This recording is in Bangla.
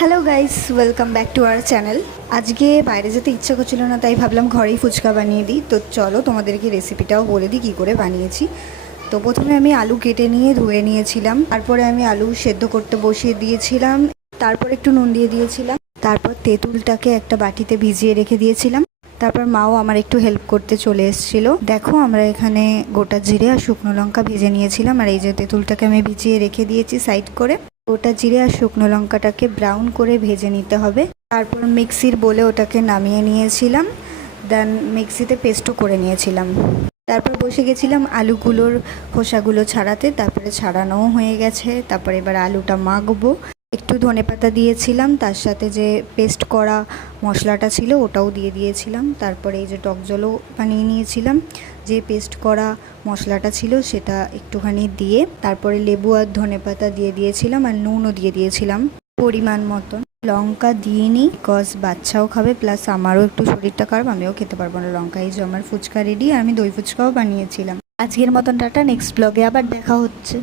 Hello guys, welcome back to our channel. আজকে বাইরে যেতে ইচ্ছা করছিল না, তাই ভাবলাম ঘরেই ফুচকা বানিয়ে দিই। তো চলো তোমাদেরকে রেসিপিটাও বলে দিই কী করে বানিয়েছি। তো প্রথমে আমি আলু কেটে নিয়ে ধুয়ে নিয়েছিলাম, তারপরে আমি আলু সেদ্ধ করতে বসিয়ে দিয়েছিলাম, তারপর একটু নুন দিয়ে দিয়েছিলাম, তারপর তেঁতুলটাকে একটা বাটিতে ভিজিয়ে রেখে দিয়েছিলাম। তারপর মাও আমার একটু হেল্প করতে চলে এসেছিল। দেখো, আমরা এখানে গোটা জিরে আর শুকনো লঙ্কা ভেজে নিয়েছিলাম, আর এই যে তেঁতুলটাকে আমি ভিজিয়ে রেখে দিয়েছি সাইড করে। গোটা জিরে আর শুকনো লঙ্কাটাকে ব্রাউন করে ভেজে নিতে হবে। তারপর মিক্সির বলে ওটাকে নামিয়ে নিয়েছিলাম, দেন মিক্সিতে পেস্টও করে নিয়েছিলাম। তারপর বসে গেছিলাম আলুগুলোর খোসাগুলো ছাড়াতে, তারপরে ছাড়ানোও হয়ে গেছে। তারপর এবার আলুটা মাখবো। একটু ধনেপাতা দিয়েছিলাম, তার সাথে যে পেস্ট করা মশলাটা ছিল ওটাও দিয়ে দিয়েছিলাম। তারপরে এই যে টক জলও বানিয়ে নিয়েছিলাম, যে পেস্ট করা মশলাটা ছিল সেটা একটুখানি দিয়ে, তারপরে লেবু আর ধনেপাতা দিয়ে দিয়েছিলাম, আর নুনও দিয়ে দিয়েছিলাম পরিমাণ মতন। লঙ্কা দিইনি, বিকজ বাচ্চাও খাবে, প্লাস আমারও একটু শরীরটা খারাপ, আমিও খেতে পারবো না লঙ্কা। এই যে আমার ফুচকা রেডি, আর আমি দই ফুচকাও বানিয়েছিলাম। আজকের মতন টাটা, নেক্সট ব্লগে আবার দেখা হচ্ছে।